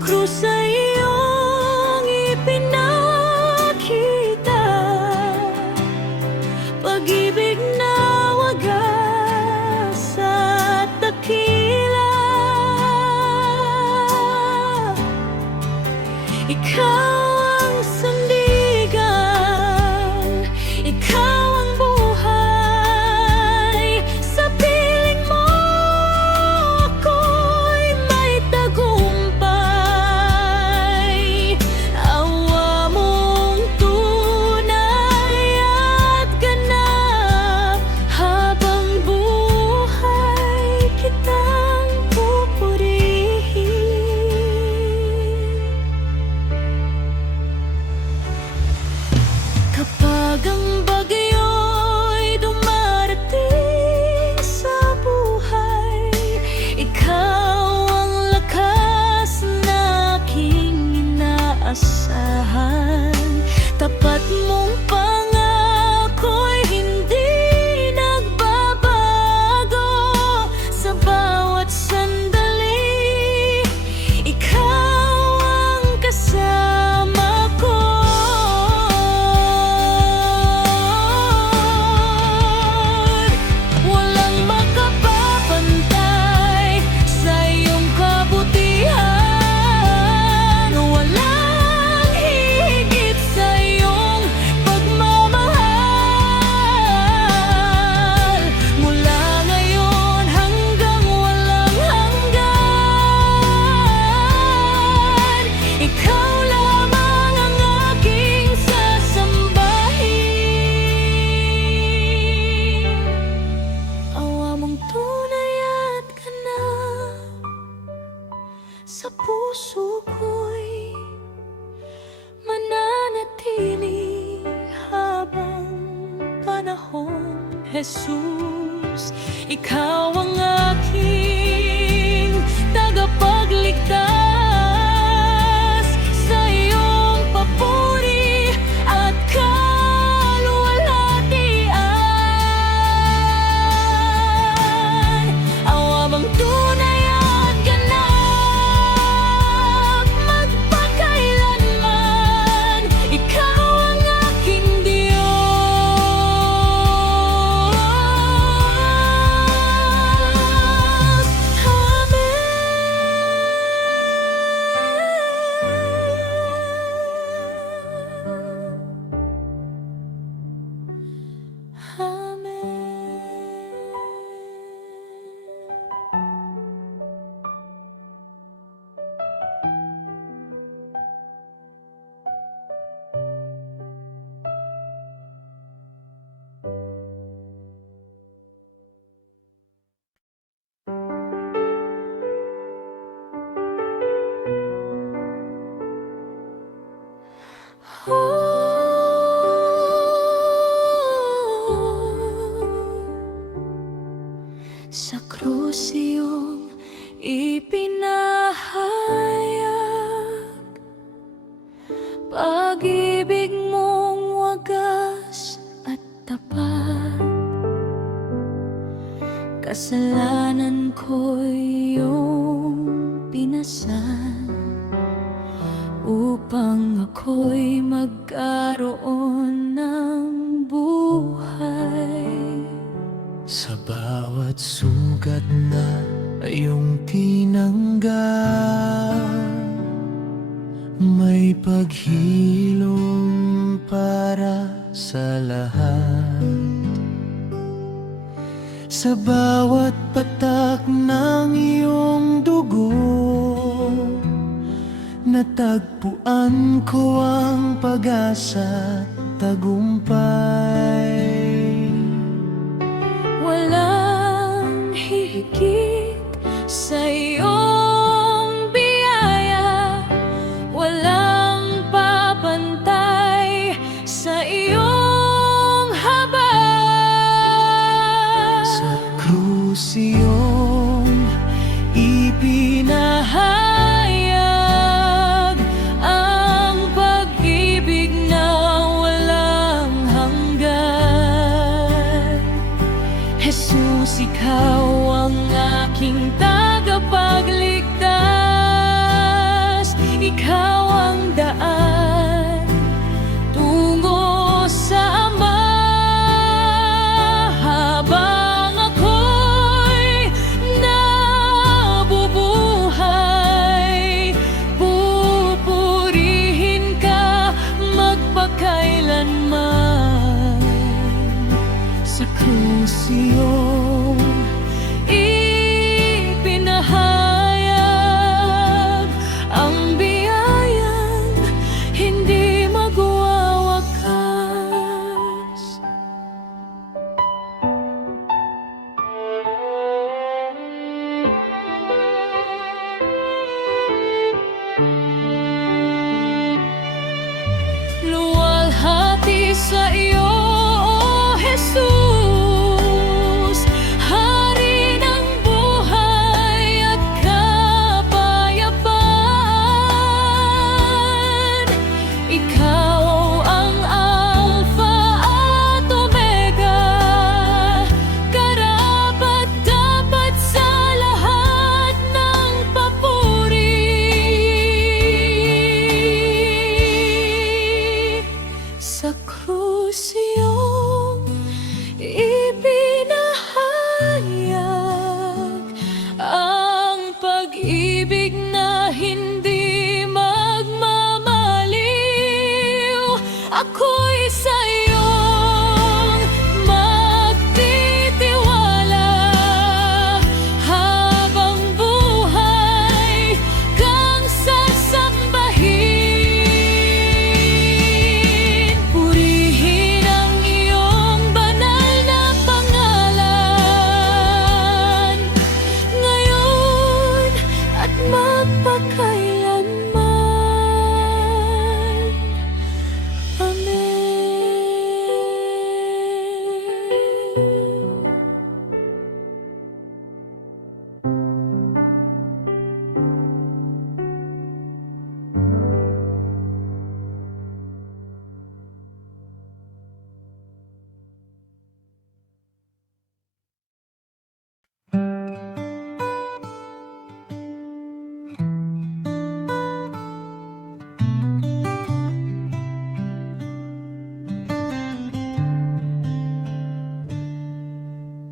krus sa iyong ipinakita, pag-ibig na wagas at dakila. Ikaw ang sandigan, ikaw ang buhay. Sa piling mo ako'y may tagumpay. Awa mong tunay at ganap, habang buhay kitang pupurihin. Kapag ang bagyo'y dumarating sa buhay, ikaw ang lakas na aking inaasahan. Tapat mong pangako'y hindi nagbabago. Sa bawat sandali, ikaw ang kasama ko. Walang makapapantay sa iyong kabutihan. Walang hihigit sa iyong pagmamahal. Mula ngayon hanggang walang hanggan, ikaw lamang ang aking sasambahin. Awa mong tunay at ganap, sa puso ko'y mananatili habang panahon. Jesus, ikaw ang aking tagapagligtas. Sa iyong papuri at kaluwalhatian, awa mong tunay at ganap, magpakailanman. Ikaw ang aking Diyos. Sa krus iyong ipinahayag, pag-ibig mong wagas at tapat. Kasalanan ko'y iyong pinasan, upang ako'y magkaroon ng buhay. Sa bawat sugat na iyong tinanggap, may paghilom para sa lahat. Sa bawat patak ng iyong dugo, natagpuan ko ang pag-asa at tagumpay. Walang hihigit sa iyong biyaya, walang papantay sa iyong habag. Sa krus iyong Ipinahayag ang pag-ibig na walang hanggan. Jesus, ikaw ang aking tagapagligtas. iyong ipinahayag ang biyayang hindi magwawakas. Luwalhati sa iyo, O Jesus, Hari ng buhay at kapayapaan. Ikaw ang Alpha at Omega, karapat-dapat sa lahat ng papuri. Sa krus iyong ipinahayag ang pag-ibig na hindi magmamaliw. Ako'y sa iyong magtitiwala habang buhay kang sasambahin. Purihin ang iyong banal na pangalan, ngayon at magpakailanman. Amen.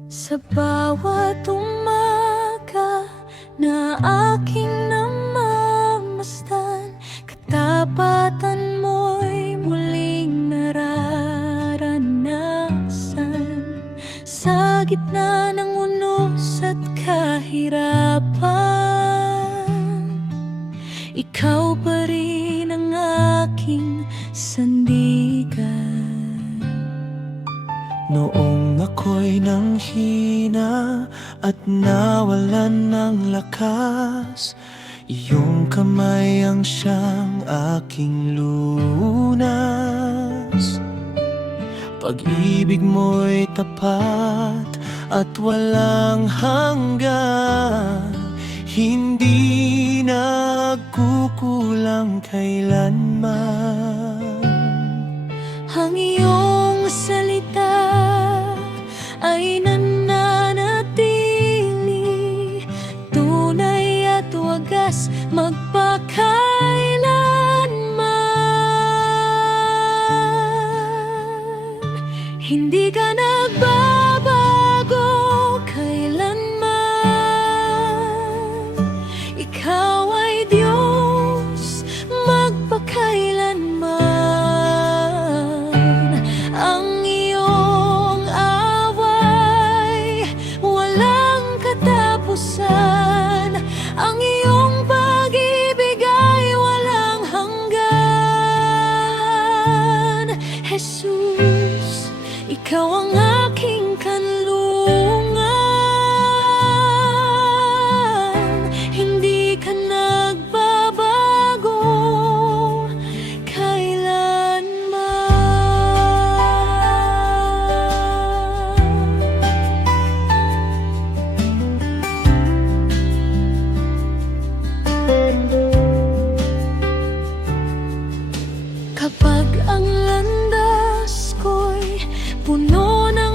Sa bawat umaga na aking namamasdan, katapatan mo'y muling nararanasan. Sa gitna ng unos at kahirapan, ikaw pa rin ang aking sandigan. Noong ako'y nanghina at nawalan ng lakas, iyong kamay ang siyang aking lunas. Pag-ibig mo'y tapat at walang hanggan, hindi nagkukulang kailanman. Ang iyong salita ay nananatili, tunay at wagas magpakailanman. Hindi ka nagbabago kailanman. Ikaw ay Diyos magpakailanman. Ang iyong away walang katapusan, ang iyong pag-ibig ay walang hanggan. Jesus, ikaw ang aking kanlungan. Hindi ka nagbabago kailanman. Kapag ang landas ko'y puno ng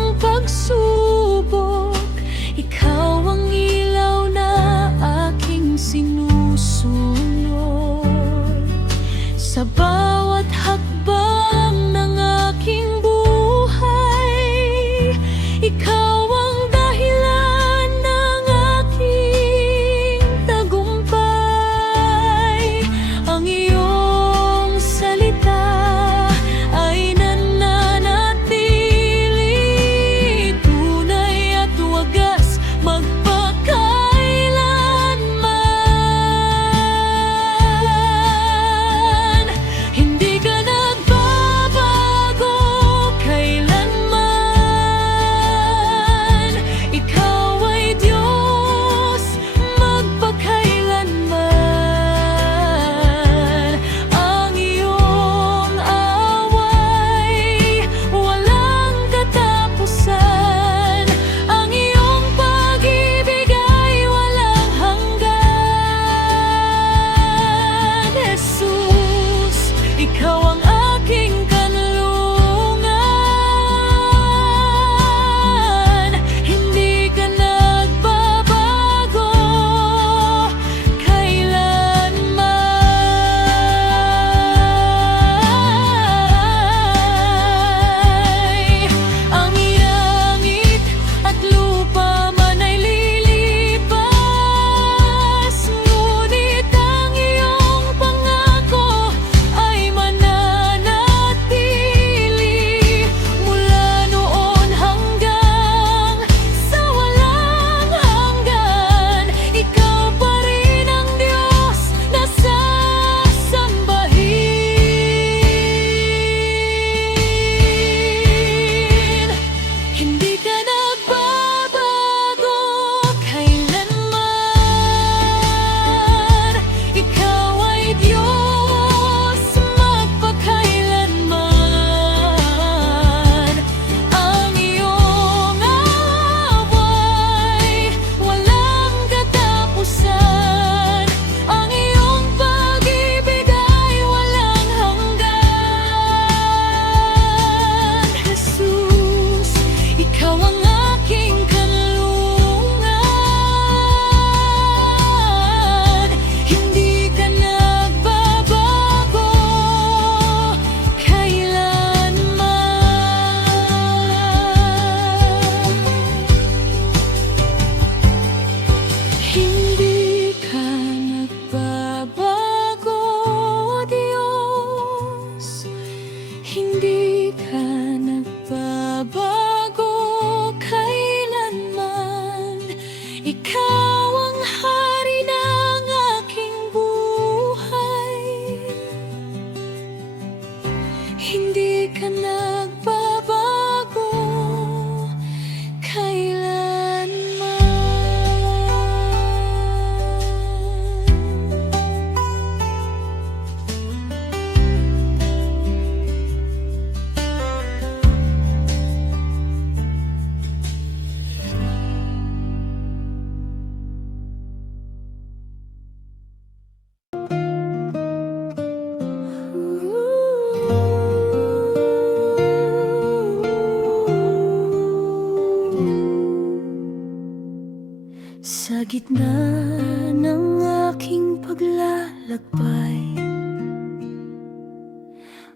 gitna ng aking paglalakbay,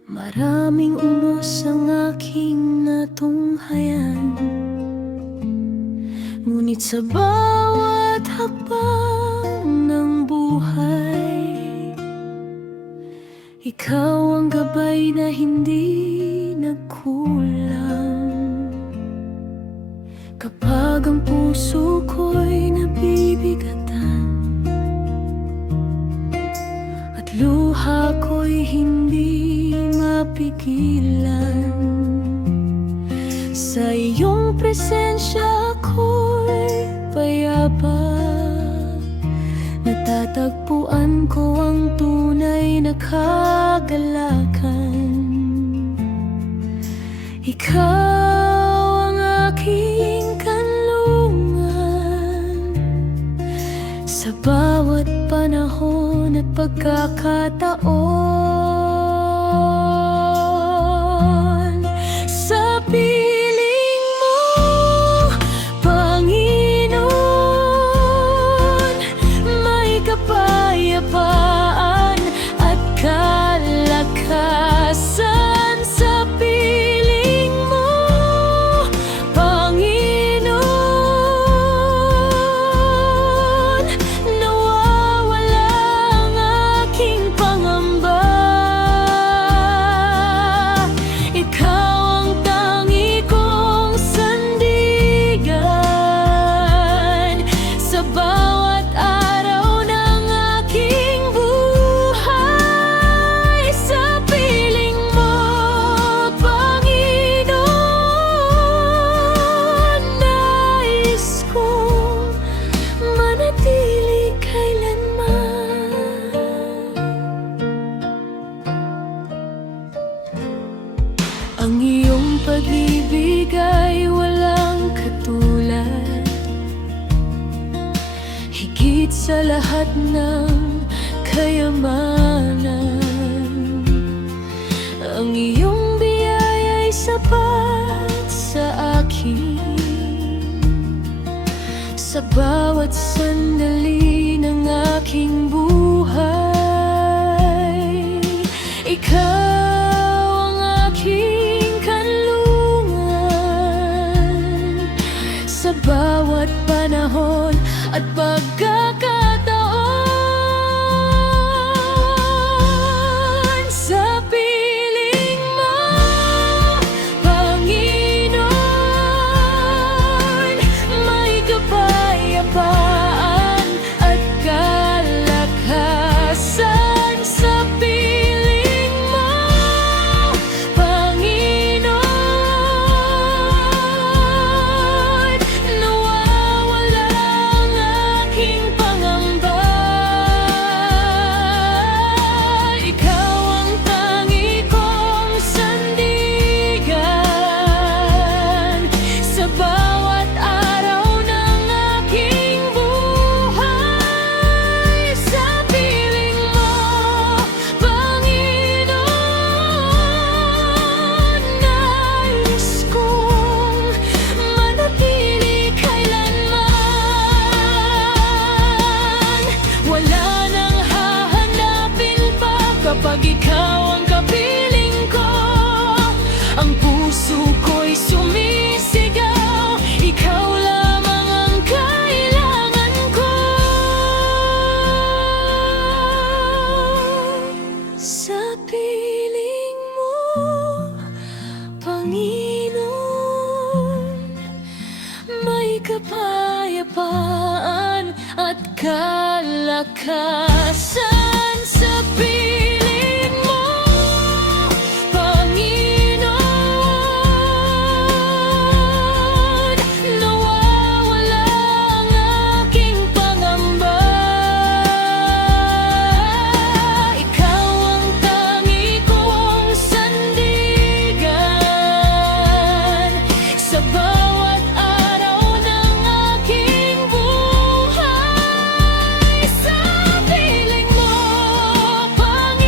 maraming unos ang aking natunghayan. Ngunit sa bawat hakbang ng buhay, ikaw ang gabay na hindi nagkulang. Kapag ang puso ko'y nabibigatan at luha ko'y hindi mapigilan, sa iyong presensya ako'y payapa. Natatagpuan ko ang tunay na kagalakan. Ikaw ang aking kanlungan sa bawat panahon at pagkakataon. Sa piling mo, Panginoon, may kapayapaan at kalakasan. Sa piling mo, Panginoon, nawawala ang aking pangamba. Ikaw ang tangi kong sandigan sa bawat araw ng aking buhay. Sa piling mo, Panginoon, nais kong manatili kailanman. Ang iyong pag-ibig ay walang katulad, higit sa lahat ng kayamanan. Ang iyong biyaya'y sapat sa akin sa bawat sandali ng aking buhay. Ikaw ang aking kanlungan sa bawat panahon at pagkakataon. Sa piling mo, Panginoon, may kapayapaan at kalakasan. Sa piling mo, Panginoon, nawawala ang aking pangamba. Ikaw ang tangi kong sandigan sa bawat araw ng aking buhay. Sa piling mo, Panginoon, nais kong manatili kailanman. Wala nang hahanapin pa kapag ikaw ang kapiling ko. Ang puso ko'y sumisigaw, ikaw lamang ang kailangan ko. Sa piling mo, Panginoon, may kapayapaan at kalakasan. Sa piling mo, Panginoon, nawawala ang aking pangamba. Ikaw ang tangi kong sandigan sa bawat araw ng aking buhay. Sa piling mo, Panginoon,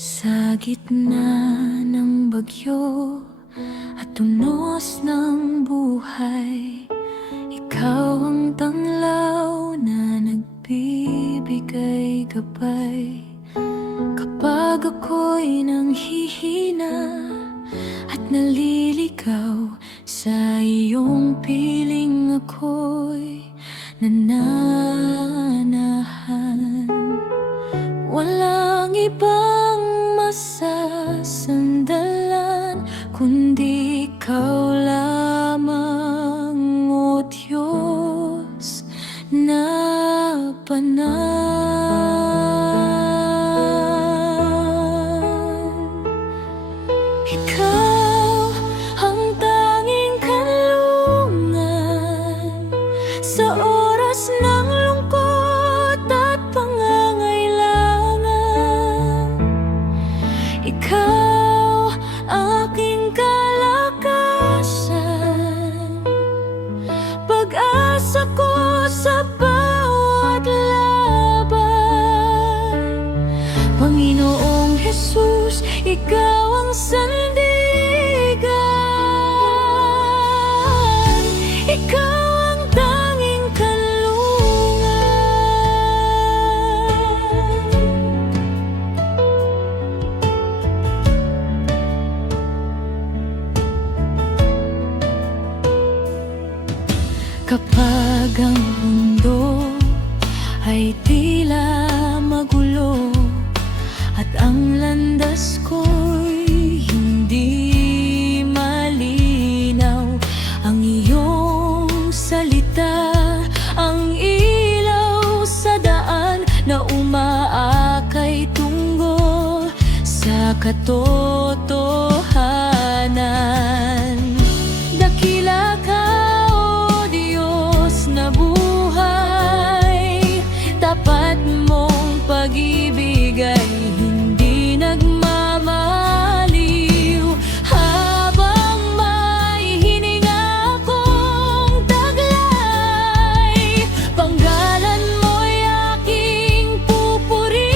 Sa gitna ng bagyo at tunos ng buhay, ikaw ang tanglaw na nagbibigay gabay. Kapag ako'y nanghihina at naliligaw, sa iyong piling ako'y nananahan. Walang ibang masasandalan kundi ikaw lamang, O Diyos na banal. Ikaw ang tanging kanlungan sa oras ng lungkot at pangangailangan. Ikaw aking kalakasan, pag-asa ko sa bawat laban. Panginoong Jesus, ikaw ang sandigan, ikaw ang tanging kanlungan. Kapag ang mundo ay tila magulo at ang landas ko'y hindi malinaw, ang iyong salita ang ilaw sa daan na umaakay tungo sa katotohanan. Dakila ka, O Diyos na buhay, tapat mong pag-ibig ay hindi nagmamaliw. Habang may hininga akong taglay, panggalan mo'y aking pupurihin.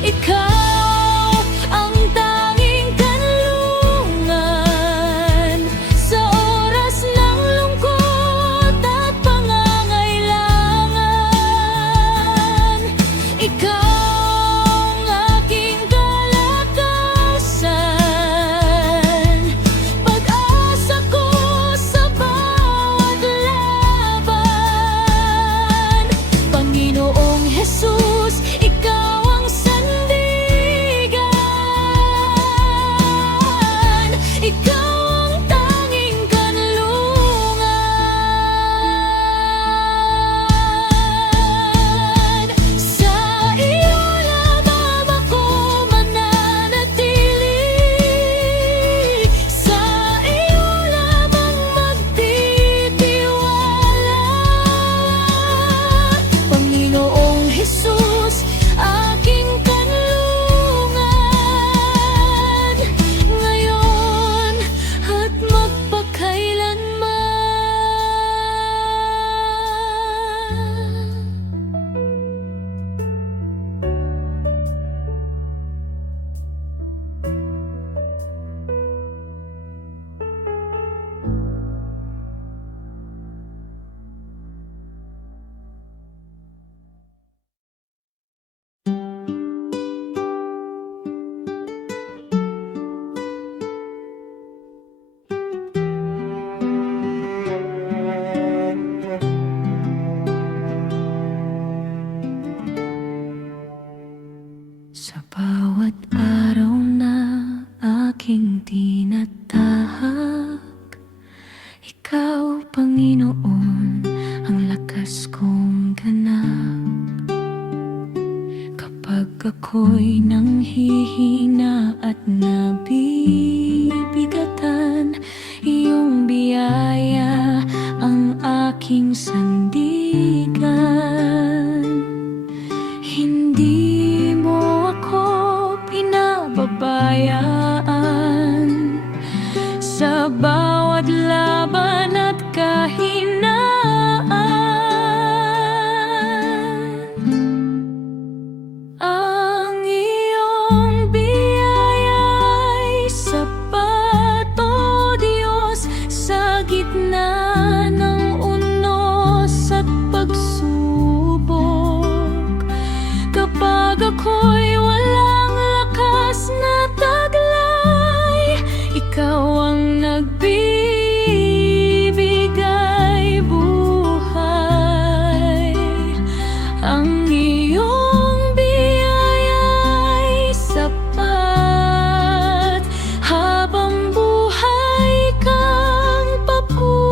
Ikaw ang tanging kanlungan sa oras ng lungkot at pangangailangan. Ikaw ang aking kalakasan, pag-asa ko sa bawat laban. Panginoong Jesus, ikaw ang sandigan, ikaw ang tanging kanlungan. Sa iyo lamang ako mananatili, sa iyo lamang magtitiwala. Panginoong Jesus, aking kanlungan, ngayon at magpakailanman. Sa bawat araw na aking tinatahak, ikaw, Panginoon, ang lakas kong ganap. Kapag ako'y nanghihina at nabibigatan, iyong biyaya ang aking sandigan. Hindi mo ako pinababayaan sa bawat laban at kahinaan. ako'y walang lakas na taglay, ikaw ang nagbibigay buhay. Ang iyong biyaya'y sapat, habang buhay kang papupurihan.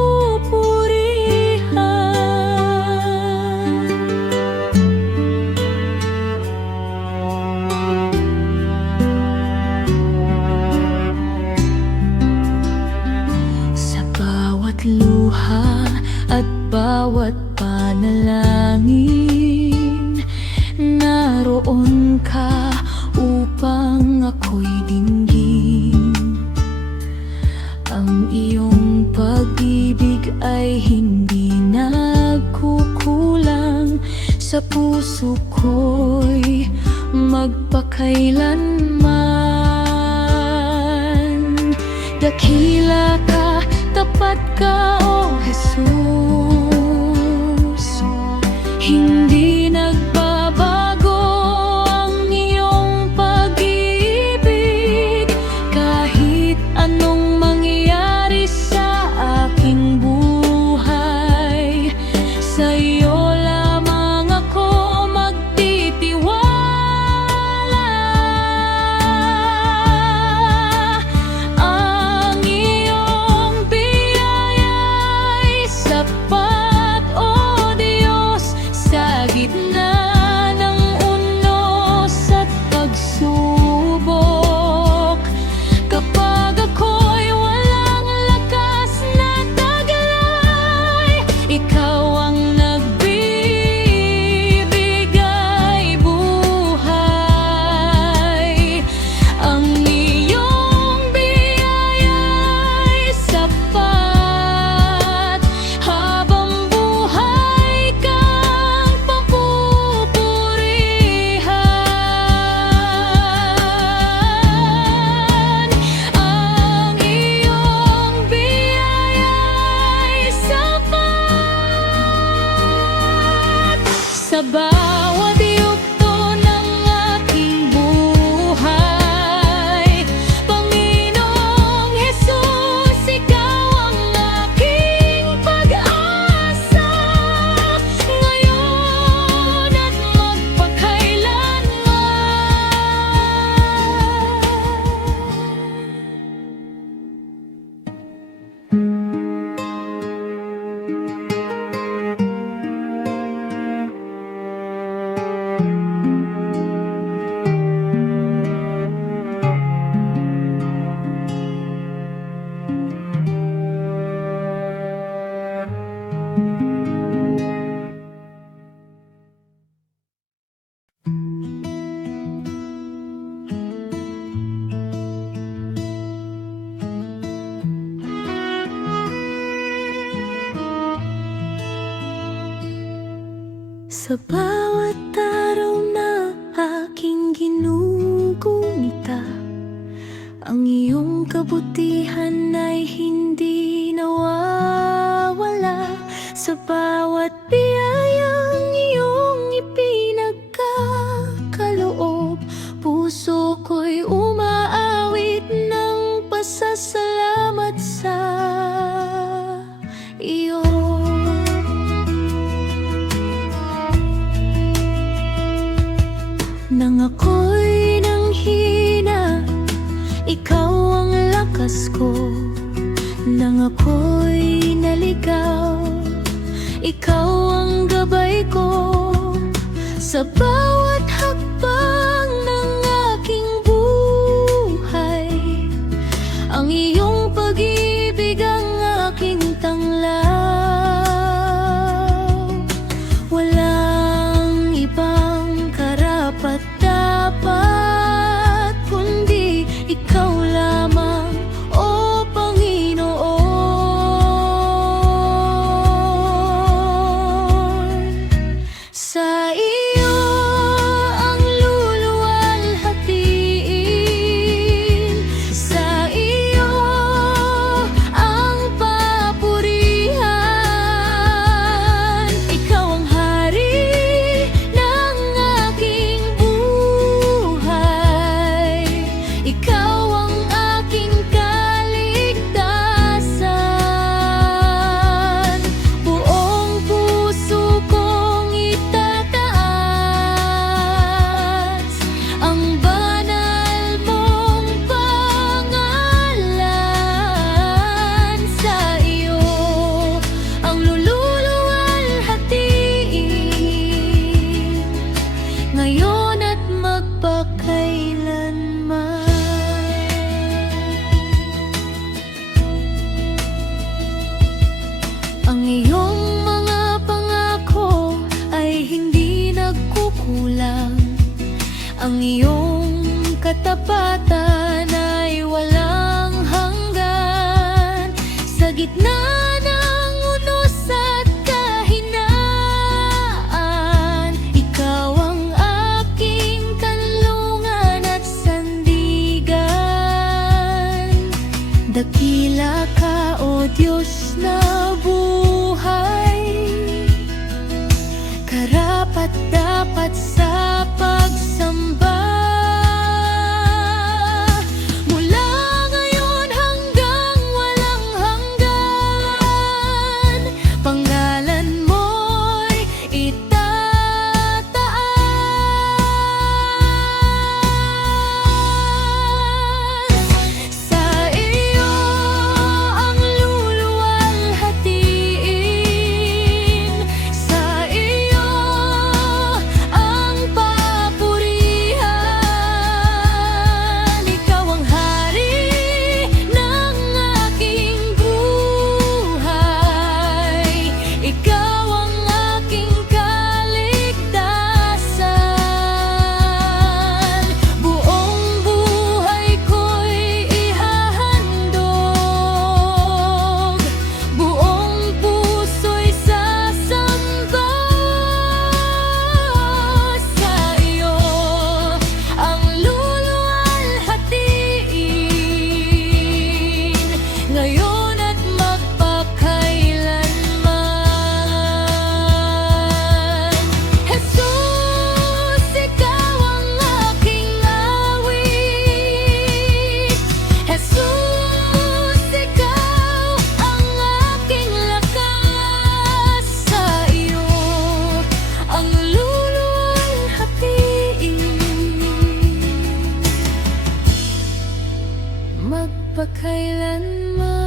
Sa bawat luha at bawat panalangin, naroon ka upang ako'y dinggin. Ang iyong pag-ibig ay hindi nagkukulang sa puso ko'y magpakailanman. Dakila ka, tapat ka, O Jesus. Hindi nagbabago ang iyong pag-ibig, kahit anong mangyari sa aking buhay. Sa iyo lamang ako magtitiwala. Ang iyong biyaya'y sapat, O Diyos, sa gitna ng unos at pagsubok. Kapag ako'y walang lakas na taglay, ikaw ang nagbibigay buhay. Ang iyong biyaya'y sapat, habang buhay kang papupurihan. Ang iyong biyaya'y sapat, sa bawat yugto ng aking buhay. Panginoong Jesus, ikaw ang aking pag-asa, ngayon at sa bawat araw na aking ginugunita, ang iyong kabutihan ay hindi nawawala. Sa bawat biyayang iyong ipinagkakaloob, puso ko'y umaawit ng pasasalamat sa iyo. Nang ako'y nanghina, ikaw ang lakas ko. Nang ako'y naligaw, ikaw ang gabay ko. Sa bawat hakbang ng aking buhay, ang iyong pag-ibig ang aking tanglaw. Walang ibang karapat-dapat kundi ikaw lamang, O Panginoon. Sa iyo ngayon at magpakailanman. Ang iyong mga pangako ay hindi nagkukulang. Ang iyong katapatan ay walang hanggan. Sa gitna ng unos at kahinaan, ikaw ang aking kanlungan at sandigan. Dakila ka, O Diyos na buhay, karapat-dapat sa pagsamba. Mula ngayon hanggang walang hanggan, pangalan mo'y itataas. Sa iyo ang luluwalhatiin, sa iyo ang papurihan. Ikaw ang hari ng aking buhay, ikaw ang aking kaligtasan. Buong buhay ko'y ihahandog, buong puso'y sasamba. Sa iyo ang luluwalhatiin, ngayon at magpakailanman. Jesus, ikaw ang aking awit. Jesus, ikaw ang aking lakas. Sa iyo ang luluwalhatiin, magpakailanman.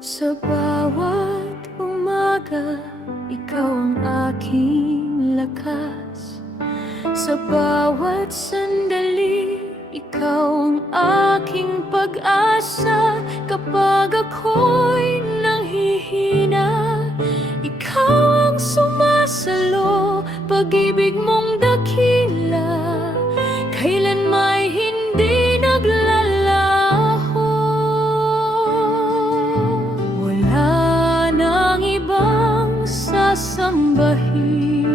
Sa bawat umaga, ikaw ang aking lakas. Sa bawat sandali, ikaw ang aking pag-asa. Kapag ako'y nanghihina, ikaw ang sumasalo. Pag-ibig mong dakila, kailan may hindi naglalaho. Wala nang ibang sasambahin,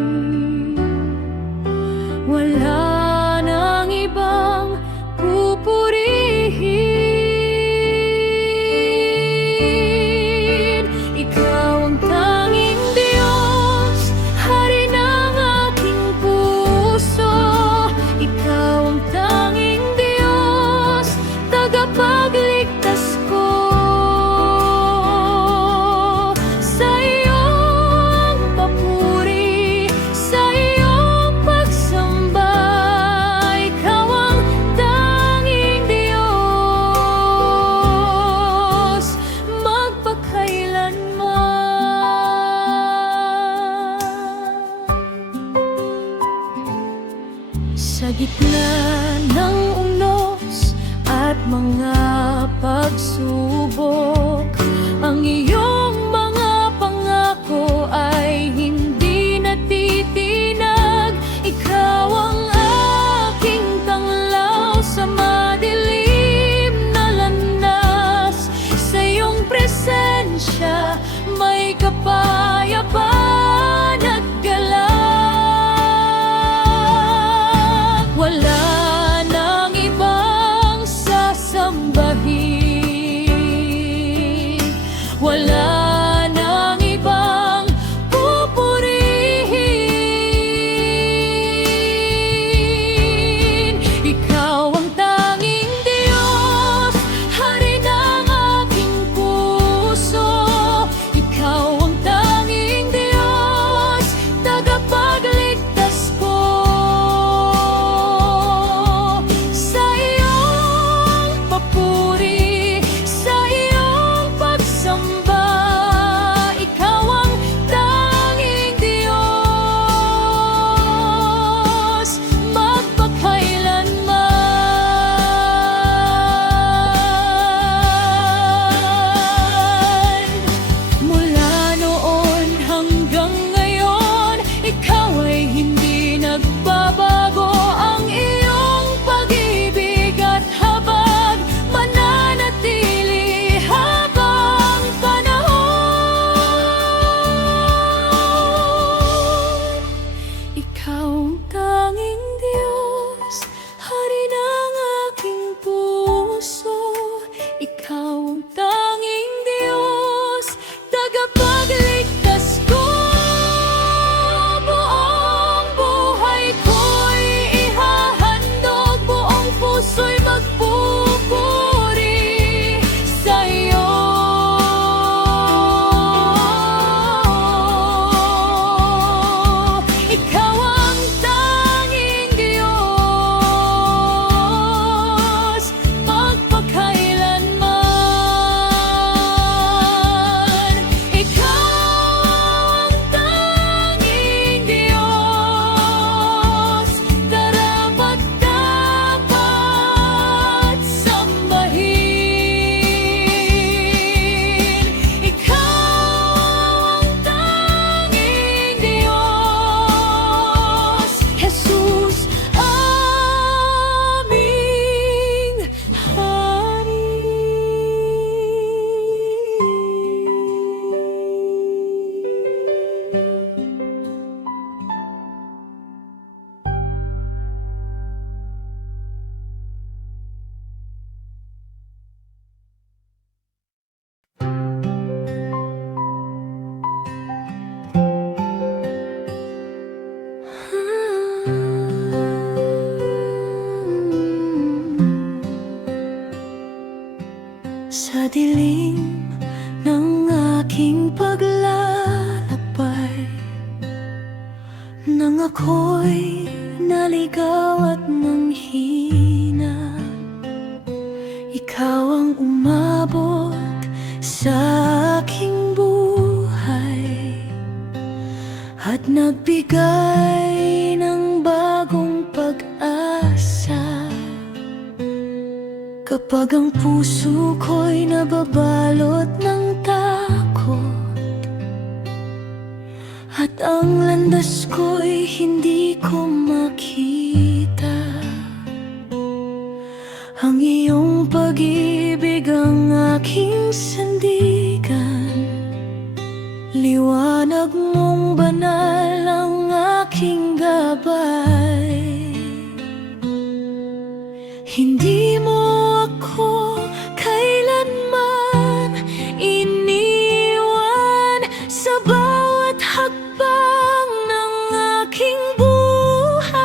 wala nang ibang pupurihin. Ikaw ang tanging Diyos, Hari ng aking puso. Ikaw ang tanging Diyos, tagapagligtas ko. Sa iyong papuri, sa iyong pagsamba, ikaw ang tanging Diyos, magpakailanman. Sa gitna ng unos at mga pagsubok, ang iyong mga pangako ay hindi natitinag. Ikaw ang aking tanglaw sa madilim na landas. Sa iyong presensya may kapayapaan at galak. Wala nang ibang sasambahin, wala dilim ng aking paglalakbay, nang ako'y naligaw at nanghina, ikaw ang umabot sa aking buhay at nagbigay ng bagong pag-asa. Kapag ang puso ko'y nababalot ng takot at ang landas ko'y hindi ko makita, ang iyong pag-ibig ang aking sandigan. Liwanag mong banal ang aking gabay. Hindi mo ako kailanman iniwan sa bawat hakbang ng aking buhay.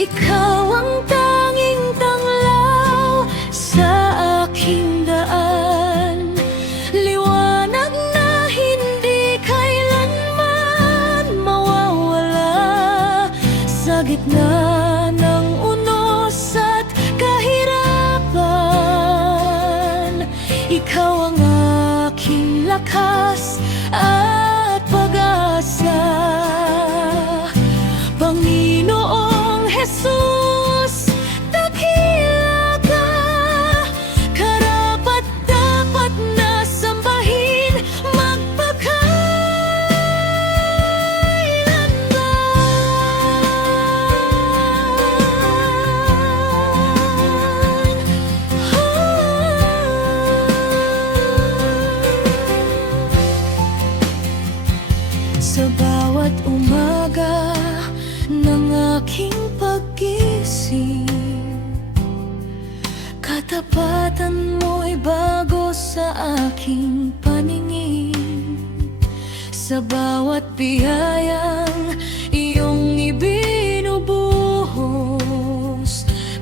Ikaw ang tanging tanglaw sa aking daan, liwanag na hindi kailanman mawawala sa gitna ng unos at kahirapan. Ikaw ang aking lakas at pag-asa, Panginoong Jesus. Dakila ka, karapat-dapat na sambahin magpakailanman. Sa bawat umaga ng aking paggising, katapatan mo'y bago sa aking paningin. Sa bawat biyayang iyong ibinubuhos,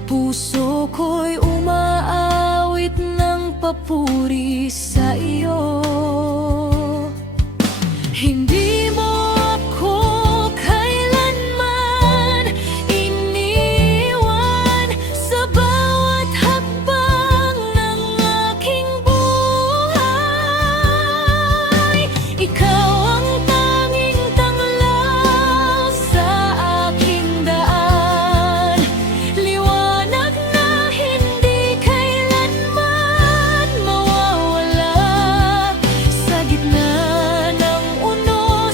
puso ko'y umaawit ng papuri sa iyo. Hindi mo ako kailanman iniwan sa bawat hakbang ng aking buhay. Ikaw ang tanging tanglaw sa aking daan, liwanag na hindi kailanman mawawala sa gitna ng unos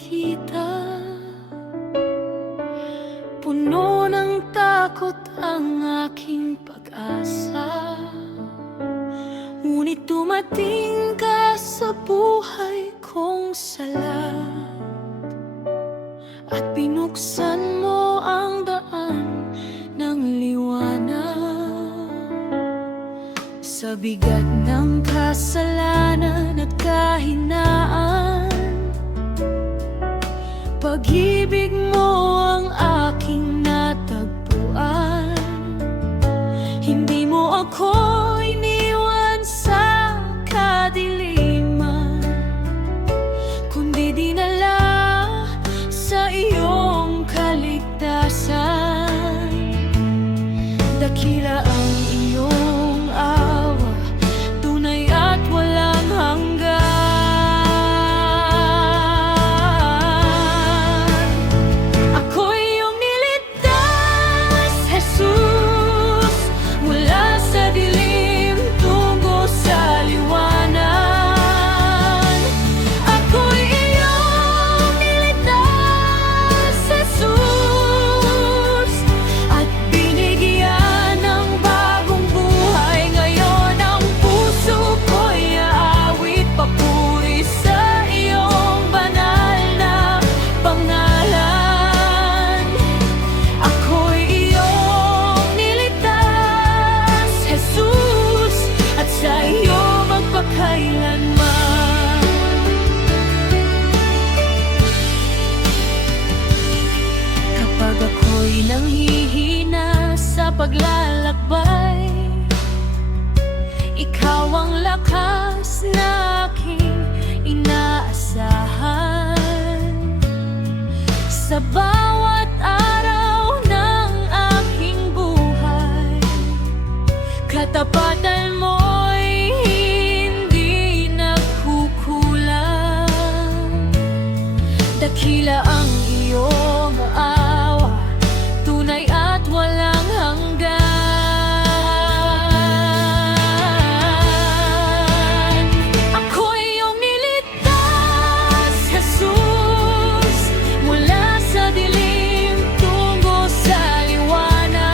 nakita. Puno ng takot ang aking pag-asa, ngunit dumating ka sa buhay kong sala, at binuksan mo ang daan ng liwanag. Sa bigat ng kasalanan at kahinaan, pag-ibig mo ang aking natagpuan. Hindi mo ako iniwan sa kadiliman, kundi dinala sa iyong kaligtasan. Dakila ang iyong awa, tunay at walang hanggan. Ako'y iyong niligtas, Jesus, mula sa dilim tungo sa liwanag. Ako'y iyong niligtas, Jesus, at binigyan ng bagong buhay. Ngayon ang puso ko'y aawit papuri sa iyong banal na pangalan. Ako'y iyong niligtas, Jesus, at sa iyo magpakailanman. Kapag ako'y nanghihina sa paglalakbay, ikaw ang lakas na aking inaasahan. Sa bawat araw ng aking buhay, katapatan mo'y hindi nagkukulang. Dakila ang iyong awa, tunay at walang hanggan. Ako'y iyong niligtas, Jesus, mula sa dilim tungo sa liwanag.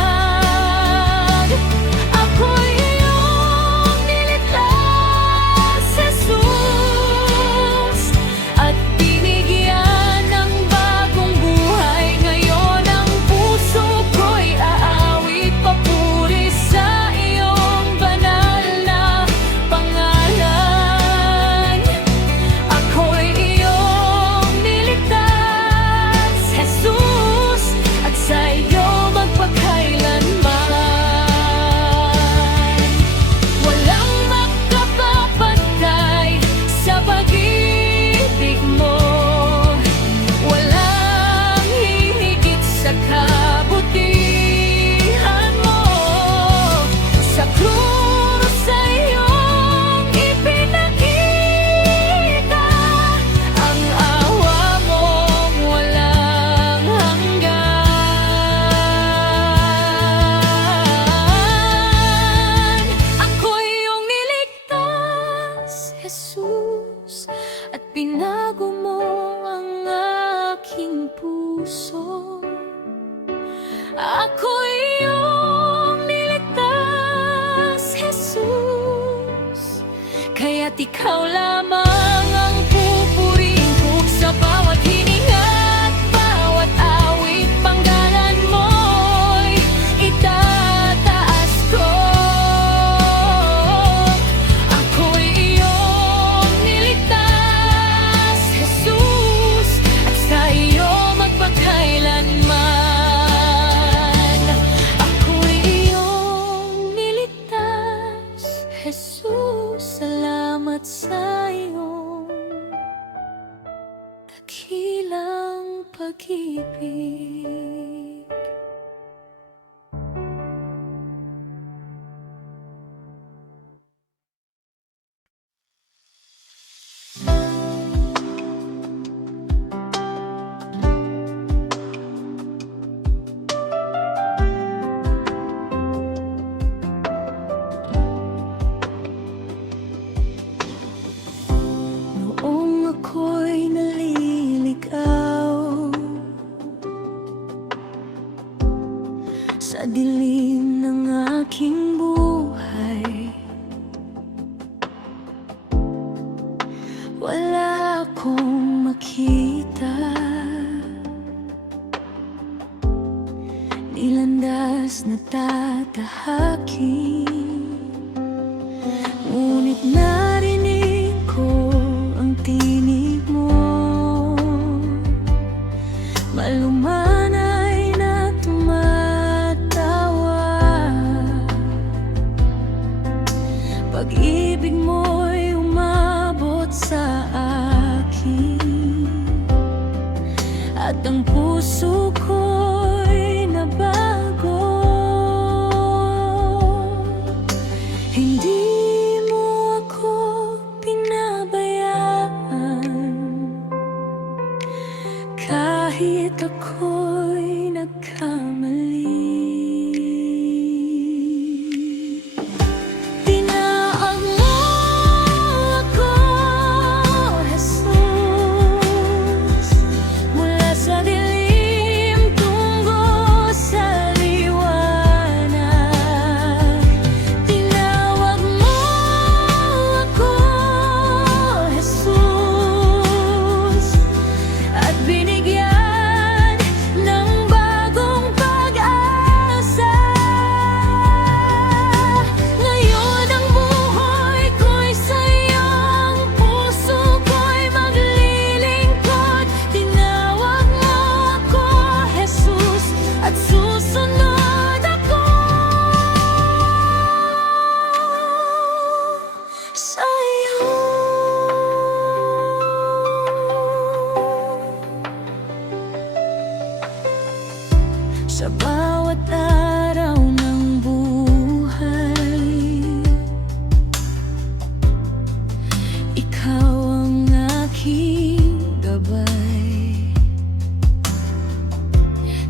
Ako'y iyong niligtas, Jesus, at binigyan ng bagong buhay. Ngayon ang puso ko'y aawit papuri sa iyong banal na pangalan. Ako'y iyong niligtas, Jesus, at sa iyo magpakailanman. Walang makakapantay sa pag-ibig mo, walang hihigit sa kabutihan mo. Sa krus sa iyong ipinakita ang awa mong walang hanggan. Ako'y iyong niligtas, Jesus, at binago mo ang aking puso. Ako'y iyong niligtas, Jesus, kaya't ikaw lamang ang pupurihin ko. Sa bawat hininga at bawat awit, panggalan mo'y itataas ko. Ako'y iyong niligtas, Jesus, at sa iyo magpakailanman. Ako'y iyong niligtas, Jesus, salamat sa iyo sa dilim ng aking buhay. Wala akong makita, nilandas na tatahakin. Ngunit narinig ko ang tinig mo, malumanay na tumatawa. Pag-ibig mo'y umabot sa akin, at ang puso ko'y nabago. Hindi mo ako pinabayaan, kahit ako'y nagkamali. Tinawag mo ako, Jesus, mula sa dilim tungo sa liwanag. Tinawag mo ako, Jesus, at binigyan ng bagong pag-asa. Ngayon ang buhay ko'y sa'yo, ang puso ko'y maglilingkod. Tinawag mo ako, Jesus, at susunod ako sa'yo. Sa bawat araw ng buhay, ikaw ang aking gabay.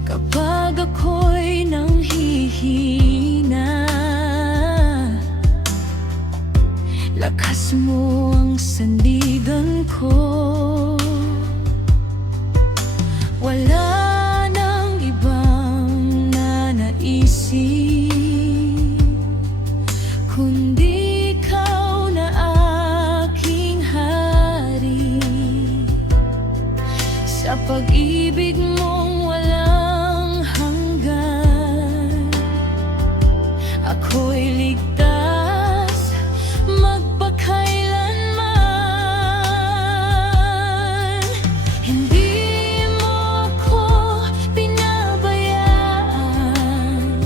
Kapag ako'y nanghihina, lakas mo ang sandigan ko. Wala nang ibang nanaisin, kundi ikaw na aking hari. Sa pag-ibig mong walang hanggan, ako'y ligtas magpakailanman. Hindi mo ako pinabayaan,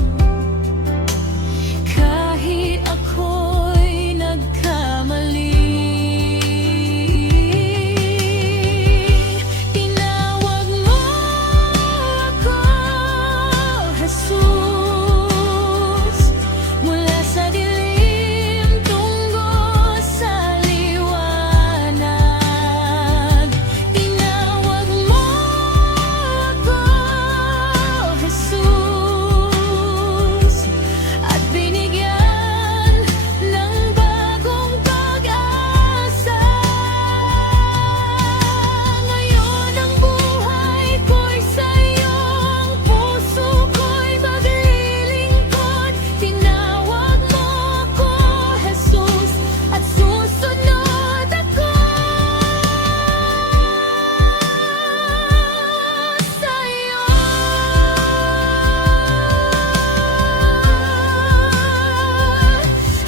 kahit ako'y nagkamali. Tinawag mo ako, Jesus, mula sa dilim tungo sa liwanag. Tinawag mo ako, Jesus, at binigyan ng bagong pag-asa. Ngayon ang buhay ko'y sa'yo, ang puso ko'y maglilingkod. Tinawag mo ako, Jesus, at susunod ako sa'yo.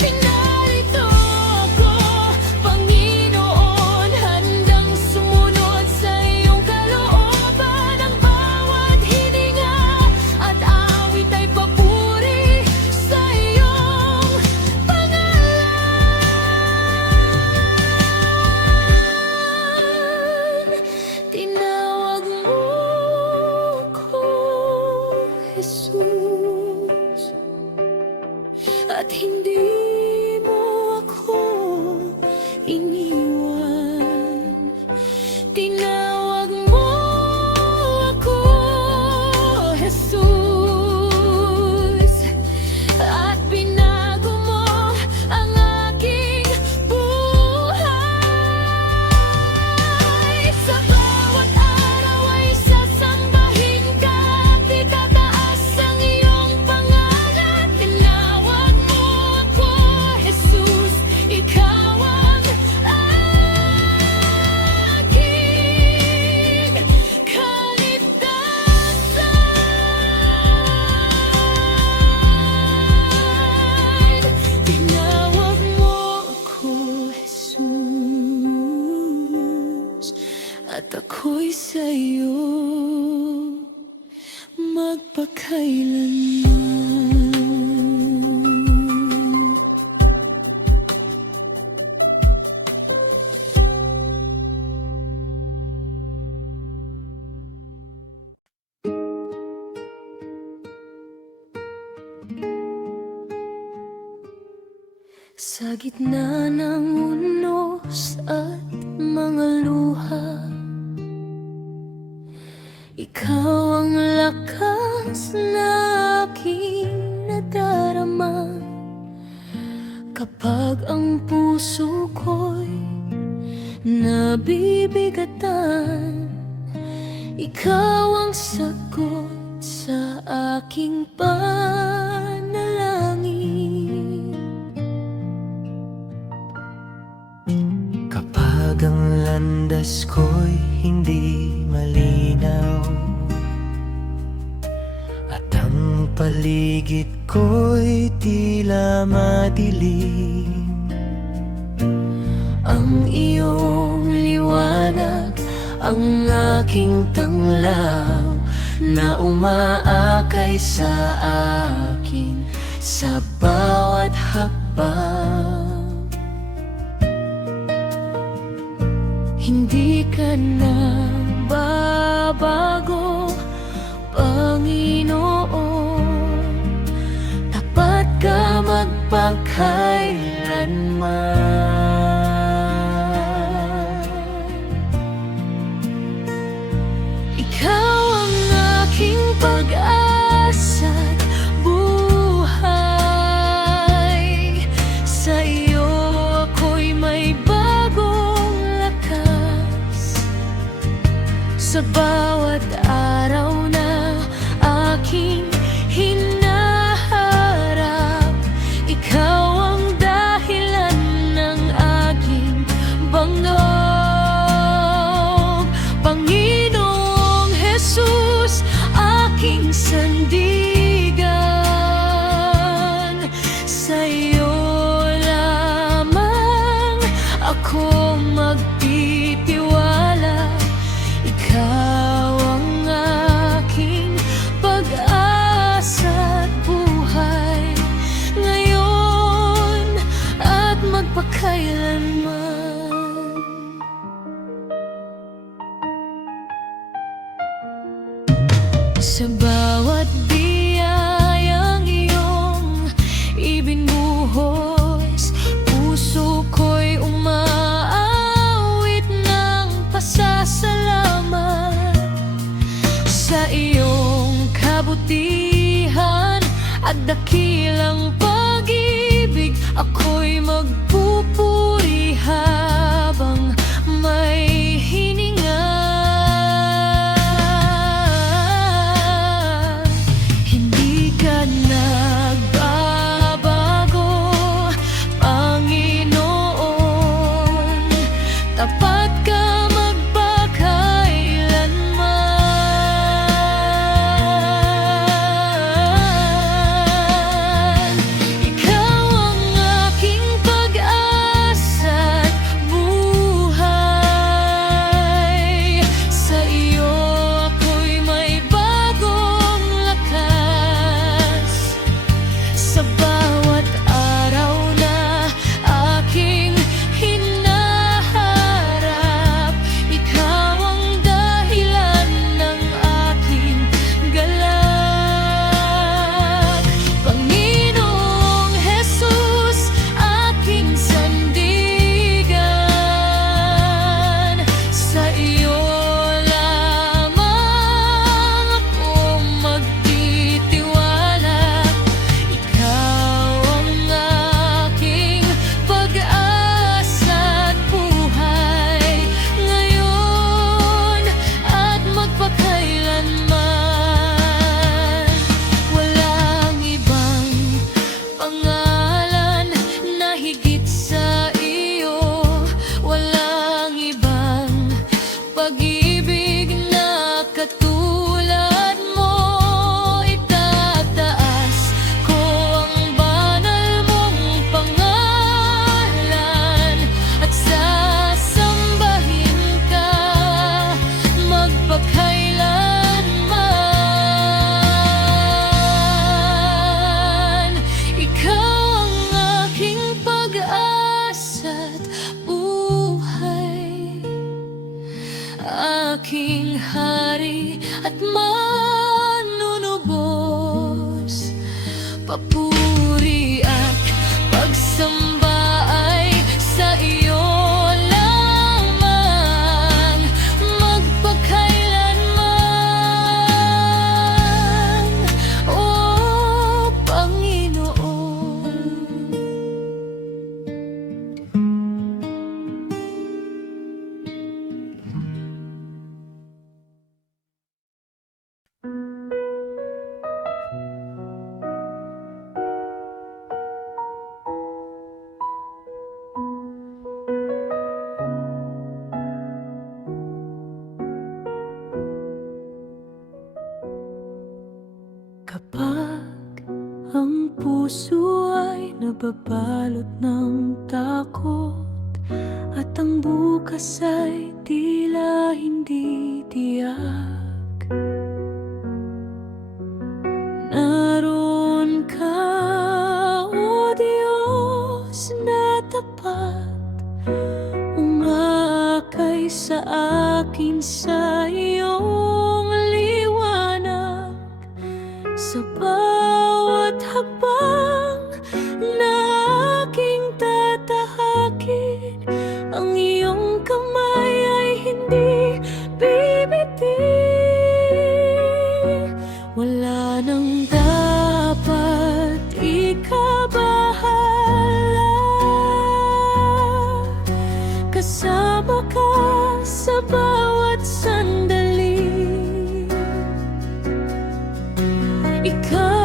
Pinarito ako, Panginoon, handang sumunod sa iyong kalooban. Ang bawat hininga at awit ay papuri sa iyong pangalan. Tinawag mo ako, Jesus, at hindi mo ako iniwan. Tinawag mo ako, Jesus, at binago mo ang aking buhay. Sa bawat araw ay sasambahin ka, itataas ang iyong pangalan. magpakailanman. Sa gitna ng unos at mga luha, ikaw ang lakas na aking nadarama. Kapag ang puso ko'y nabibigatan, ikaw ang sagot sa aking panalangin. Kapag ang landas ko'y hindi malinaw at ang paligid ko'y tila madilim, Ang iyong liwanag ang aking tanglaw na umaakay sa akin sa bawat hakbang. Hindi ka na babago, Panginoon. Tapat ka magpakailanman. Ikaw ang aking pag-asa't buhay. Sa iyo ako'y may bagong lakas. Sa bawat araw na aking hinaharap, ikaw ang dahilan ng aking bangog. Panginoong Jesus, aking sandigan. Sa iyo lamang ako magtitiwala. Ikaw ang aking pag-asa at buhay, ngayon at magpakailanman. Sa bawat biyayang iyong ibinuhos, puso ko'y umaawit ng pasasalamat. Sa iyong kabutihan at dakilang pag-ibig, ako'y magpupuri habang may hininga. Hindi ka nagbabago, Panginoon. Tapat ka magpakailanman. papuri at pagsamba ay sa iyo lamang, magpakailanman, O Panginoon. Kapag ang puso ay nababalot ng takot at ang bukas ay tila hindi tiyak, naroon ka, O Diyos na tapat, umaakay sa akin sa iyong liwanag. Sa bawat hakbang na aking tatahakin, ang iyong kamay ay hindi bibiti. Wala nang dapat ikabahala, kasama ka sa bawat sandali. Ikaw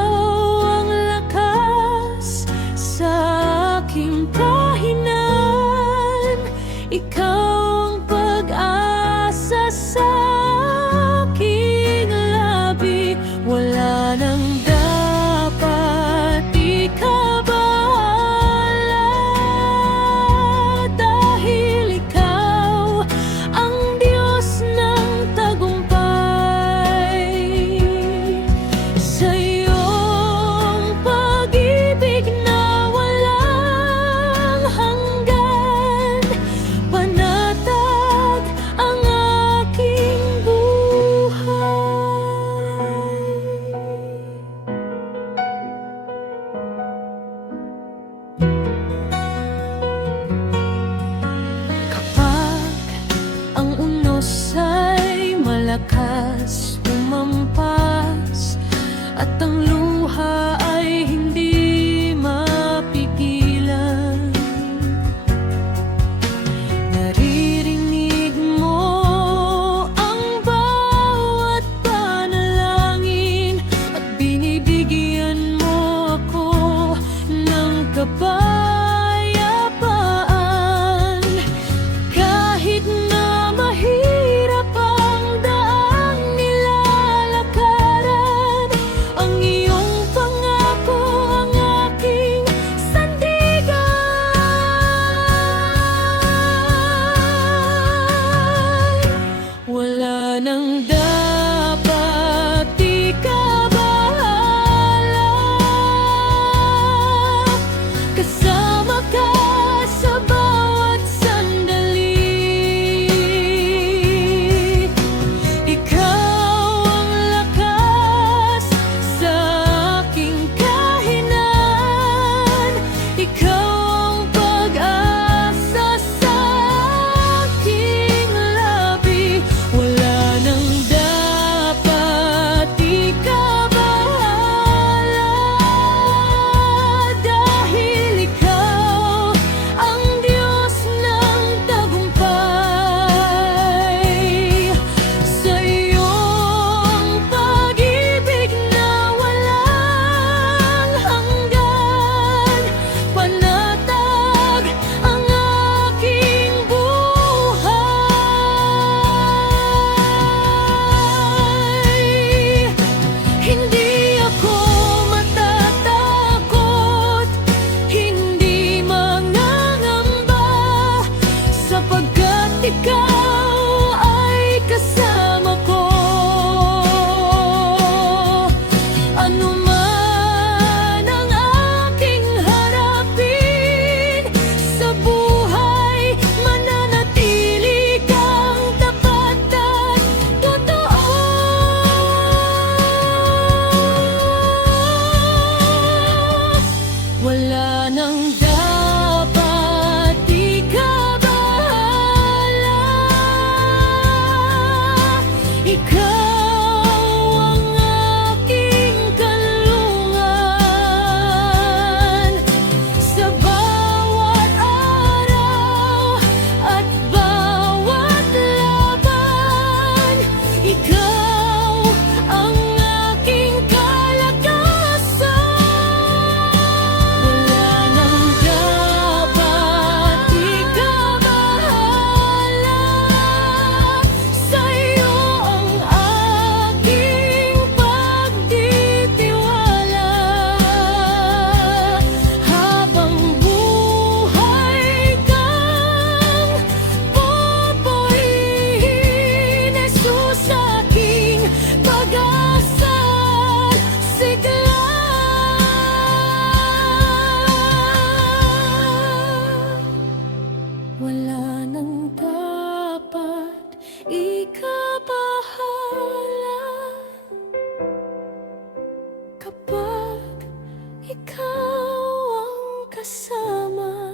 ikaw ang kasama.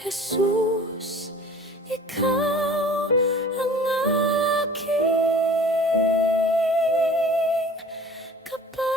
Jesus, ikaw ang aking kapayapaan.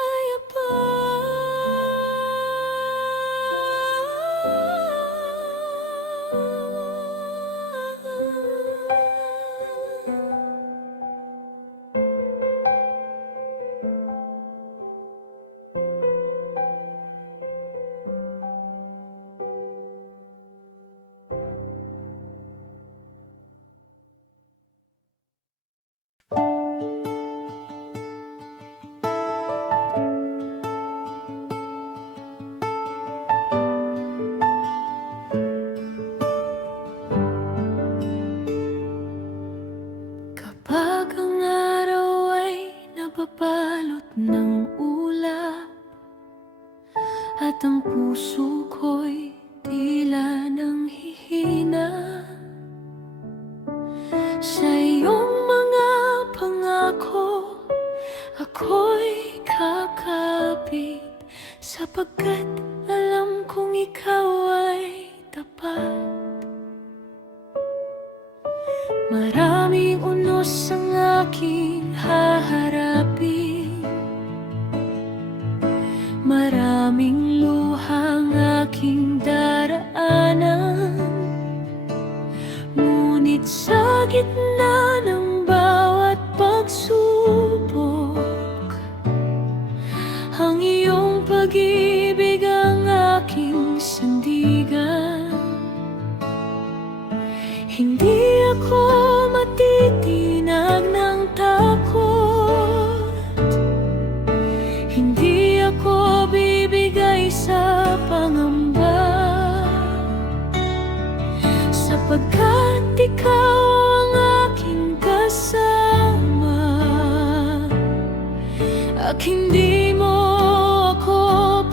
Kapag ang araw ay nababalot ng ulap at ang puso ko'y tila nang hihina, sa iyong mga pangako ako'y kakapit, sapagkat alam kong ikaw ay tapat. Maraming unos ang aking haharapin, maraming luhang aking daraanan, ngunit sa gitna ng bawat pagsubok, ang iyong pag-ibig ang aking sandigan. Hindi ako matitinag ng takot, hindi ako bibigay sa pangamba, sapagkat ikaw ang aking kasama, at hindi mo ako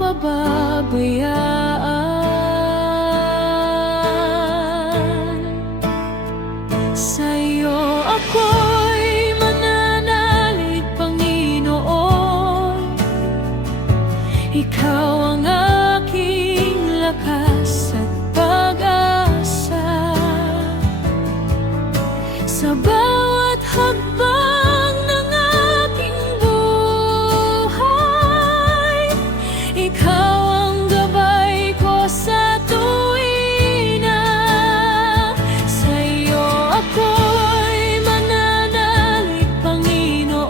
pababayaan. Sa'yo ako'y mananalig, Panginoon. Ikaw ang aking lakas at pag-asa. Sa bawat hakbang ng aking buhay, ikaw ang gabay ko sa tuwina. Sa'yo ako'y mananalig, Panginoon,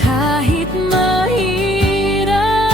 kahit mahirap.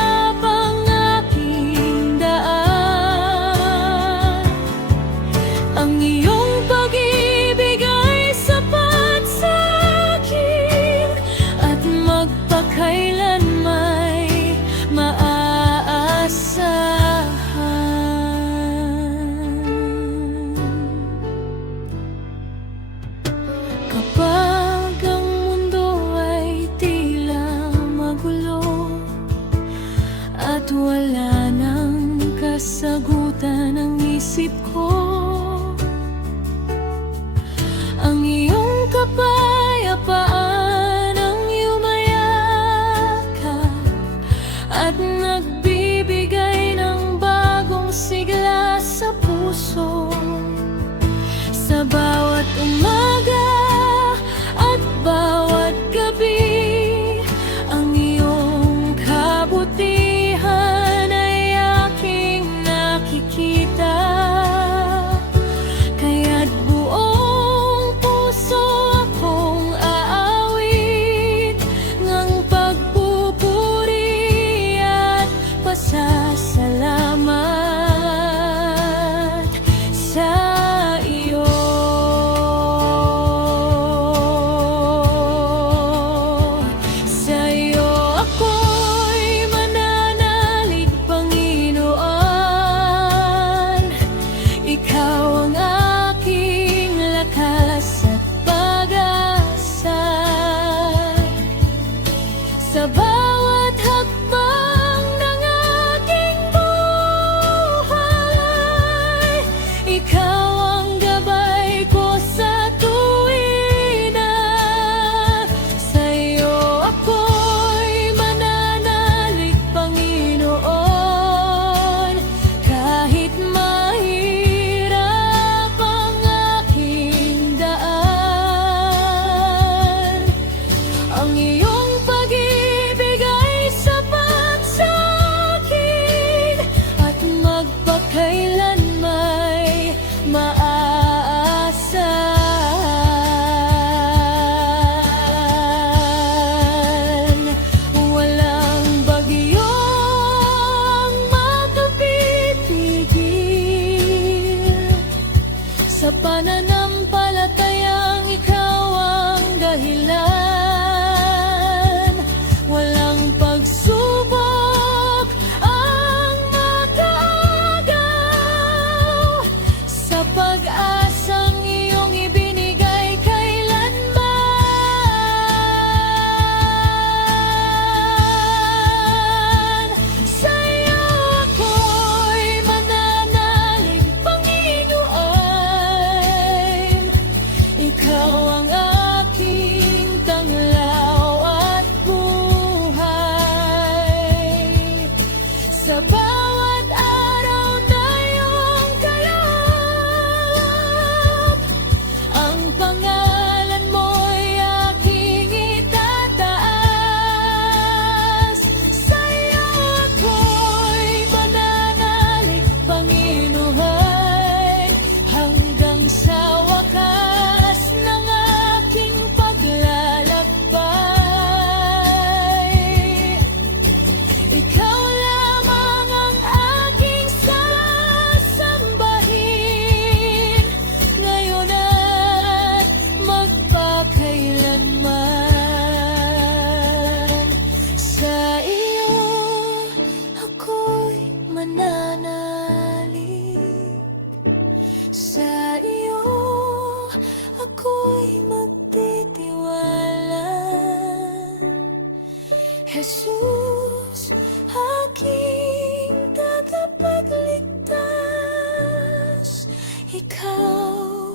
Jesus, aking tagapagligtas, ikaw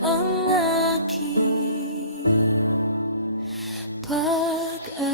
ang aking pag-asa.